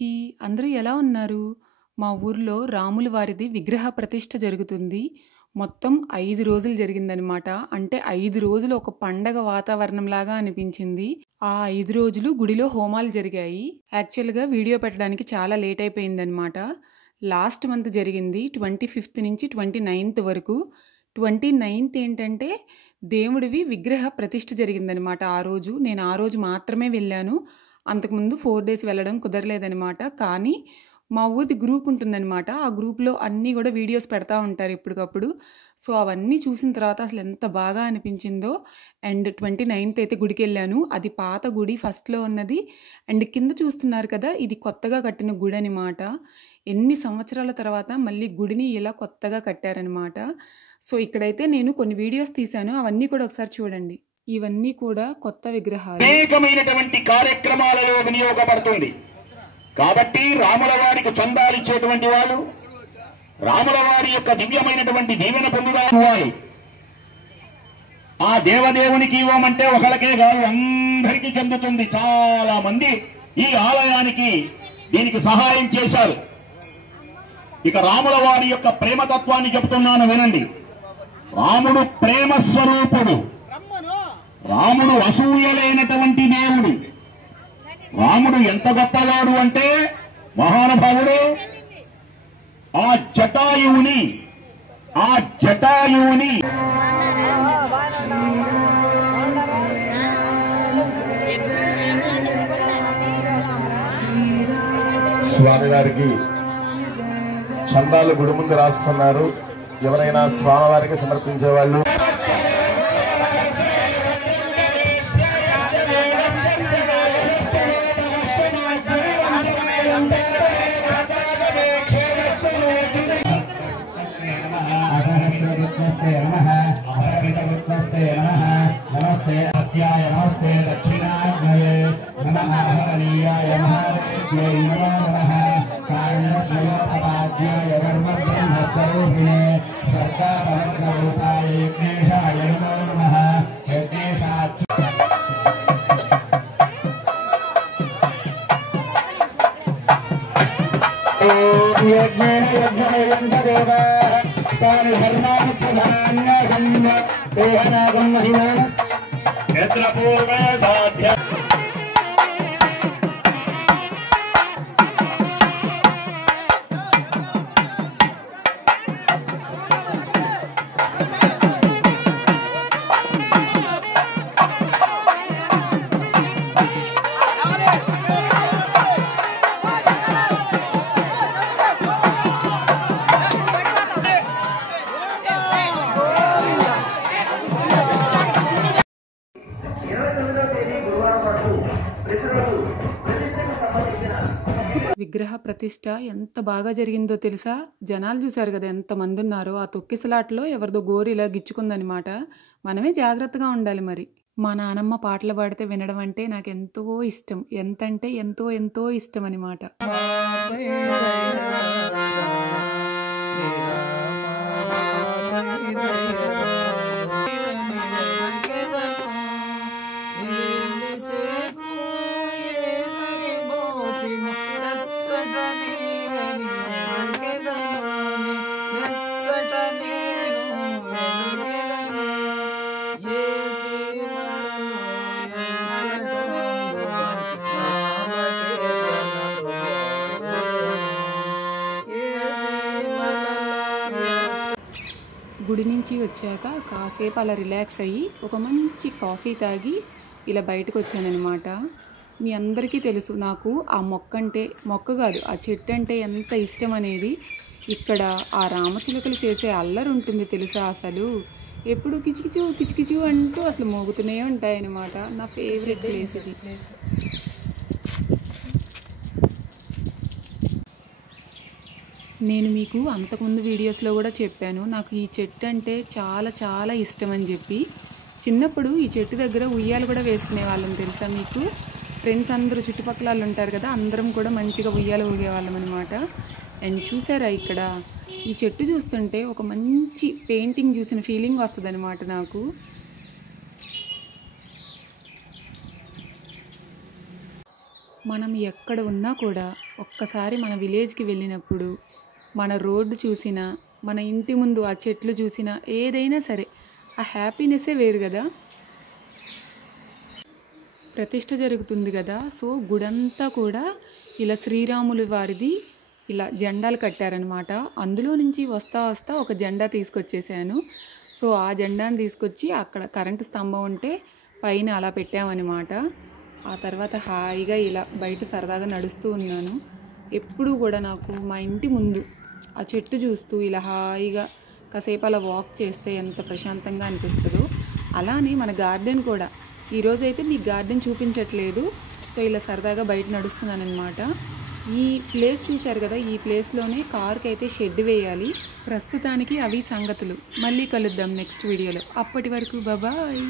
అందరికీ. అందరూ ఎలా ఉన్నారు? మా ఊర్లో రాముల వారిది విగ్రహ ప్రతిష్ఠ జరుగుతుంది. మొత్తం 5 రోజులు జరిగిందనమాట. అంటే 5 రోజులు ఒక పండగ వాతావరణంలాగా అనిపించింది. ఆ 5 రోజులు గుడిలో హోమాలు జరిగాయి. యాక్చువల్‌గా వీడియో పెట్టడానికి చాలా లేట్ అయిపోయిందనమాట. లాస్ట్ మంత్ జరిగింది 25th నుంచి 29th వరకు. 29th ఏంటంటే దేవుడివి విగ్రహ ప్రతిష్ఠ జరిగిందనమాట ఆ రోజు. నేను ఆ రోజు మాత్రమే వెళ్ళాను. అంతకుముందు 4 డేస్ వెళ్ళడం కుదరలేదనమాట. కానీ మా ఊరిది గ్రూప్ ఉంటుందనమాట. ఆ గ్రూప్‌లో అన్నీ కూడా వీడియోస్ పెడతా ఉంటారు ఎప్పటికప్పుడు. సో, అవన్నీ చూసిన తర్వాత అసలు ఎంత బాగా అనిపించిందో. అండ్ 29th అయితే గుడికెళ్ళాను. అది పాత గుడి ఫస్ట్‌లో ఉన్నది. అండ్ కింద చూస్తున్నారు కదా, ఇది కొత్తగా కట్టిన గుడి అనమాట. ఎన్ని సంవత్సరాల తర్వాత మళ్ళీ గుడిని ఇలా కొత్తగా కట్టారనమాట. సో, ఇక్కడైతే నేను కొన్ని వీడియోస్ తీశాను. అవన్నీ కూడా ఒకసారి చూడండి. ఇవన్నీ కూడా కొత్త విగ్రహాలు. అనేకమైనటువంటి కార్యక్రమాలలో వినియోగపడుతుంది. కాబట్టి రాముల వారికి చందాలు ఇచ్చేటువంటి వాళ్ళు, రాముల వారి యొక్క దివ్యమైనటువంటి దీవెన పొందుదారు. ఆ దేవదేవునికి ఇవ్వమంటే ఒకళ్ళకే కాదు, అందరికీ చెందుతుంది. చాలా మంది ఈ ఆలయానికి దీనికి సహాయం చేశారు. ఇక రాముల వారి యొక్క ప్రేమతత్వాన్ని చెబుతున్నాను వినండి. రాముడు ప్రేమ స్వరూపుడు. రాముడు అసూయలేనటువంటి దేవుడు. రాముడు ఎంత గొప్పవాడు అంటే మహానుభావుడు. ఆ జటాయువుని స్వామి గారికి చందాలు గుడి ముందు రాస్తున్నారు. ఎవరైనా స్వామివారికి సమర్పించే వాళ్ళు नमस्ते अत्याय नमस्ते दक्षिणाग्नये नमः हरणीयाय महादेव्यै नमो नमः काण्डद्वयोपपाद्याय वर्मब्रह्मस्वरूपिणे स्वर्गापवर्गरूपाय यज्ञेशाय नमो नमः यज्ञेशात् यज्ञेयज्ञदेव तानि धर्माणि प्रधान्यहं तेहनागं महिमानस् यत्र पूर्वे साध्य విగ్రహ ప్రతిష్ఠ ఎంత బాగా జరిగిందో తెలుసా? జనాలు చూశారు కదా ఎంతమంది ఉన్నారో. ఆ తొక్కిసలాట్లో ఎవరిదో గోరు ఇలా గిచ్చుకుందనమాట. మనమే జాగ్రత్తగా ఉండాలి మరి. మా నానమ్మ పాటలు పాడితే వినడం అంటే నాకు ఎంతో ఇష్టం. ఎంతంటే ఎంతో ఎంతో ఇష్టం అనమాట. గుడి నుంచి వచ్చాక కాసేపు అలా రిలాక్స్ అయ్యి ఒక మంచి కాఫీ తాగి ఇలా బయటకు వచ్చానమాట. మీ అందరికీ తెలుసు నాకు ఆ మొక్క కాదు, ఆ చెట్టు అంటే ఎంత ఇష్టం అనేది. ఇక్కడ ఆ రామచిలుకలు చేసే అల్లరి ఉంటుంది తెలుసా అసలు. ఎప్పుడు కిచికిచు కిచికిచు అంటూ అసలు మోగుతూనే ఉంటాయన్నమాట. నా ఫేవరెట్ ప్లేస్ ఇది. నేను మీకు అంతకుముందు వీడియోస్లో కూడా చెప్పాను, నాకు ఈ చెట్టు అంటే చాలా చాలా ఇష్టం అని చెప్పి. చిన్నప్పుడు ఈ చెట్టు దగ్గర ఉయ్యాలు కూడా వేసుకునే వాళ్ళం తెలుసా మీకు. ఫ్రెండ్స్ అందరూ చుట్టుపక్కల వాళ్ళు ఉంటారు కదా, అందరం కూడా మంచిగా ఉయ్యాలు ఊగేవాళ్ళం అనమాట. అండ్ చూసారా ఇక్కడ ఈ చెట్టు చూస్తుంటే ఒక మంచి పెయింటింగ్ చూసిన ఫీలింగ్ వస్తుంది అనమాట నాకు. మనం ఎక్కడ ఉన్నా కూడా ఒక్కసారి మన విలేజ్కి వెళ్ళినప్పుడు మన రోడ్డు చూసినా, మన ఇంటి ముందు ఆ చెట్లు చూసినా, ఏదైనా సరే ఆ హ్యాపీనెస్సే వేరు కదా. ప్రతిష్ఠ జరుగుతుంది కదా, సో గుడంతా కూడా ఇలా శ్రీరాములు వారిది ఇలా జెండాలు కట్టారనమాట. అందులో నుంచి వస్తా వస్తా ఒక జెండా తీసుకొచ్చేసాను. సో ఆ జెండాను తీసుకొచ్చి అక్కడ కరెంటు స్తంభం ఉంటే పైన అలా పెట్టామన్నమాట. ఆ తర్వాత హాయిగా ఇలా బయట సరదాగా నడుస్తూ ఉన్నాను. ఎప్పుడూ కూడా నాకు మా ఇంటి ముందు ఆ చెట్టు చూస్తూ ఇలా హాయిగా కాసేపు అలా వాక్ చేస్తే ఎంత ప్రశాంతంగా అనిపిస్తుందో, అలానే మన గార్డెన్ కూడా ఈరోజైతే మీకు గార్డెన్ చూపించట్లేదు. సో ఇలా సరదాగా బయట నడుస్తున్నాను అనమాట. ఈ ప్లేస్ చూశారు కదా, ఈ ప్లేస్లోనే కార్కి అయితే షెడ్ వేయాలి. ప్రస్తుతానికి అవి సంగతులు. మళ్ళీ కలుద్దాం నెక్స్ట్ వీడియోలో. అప్పటి వరకు బాయ్.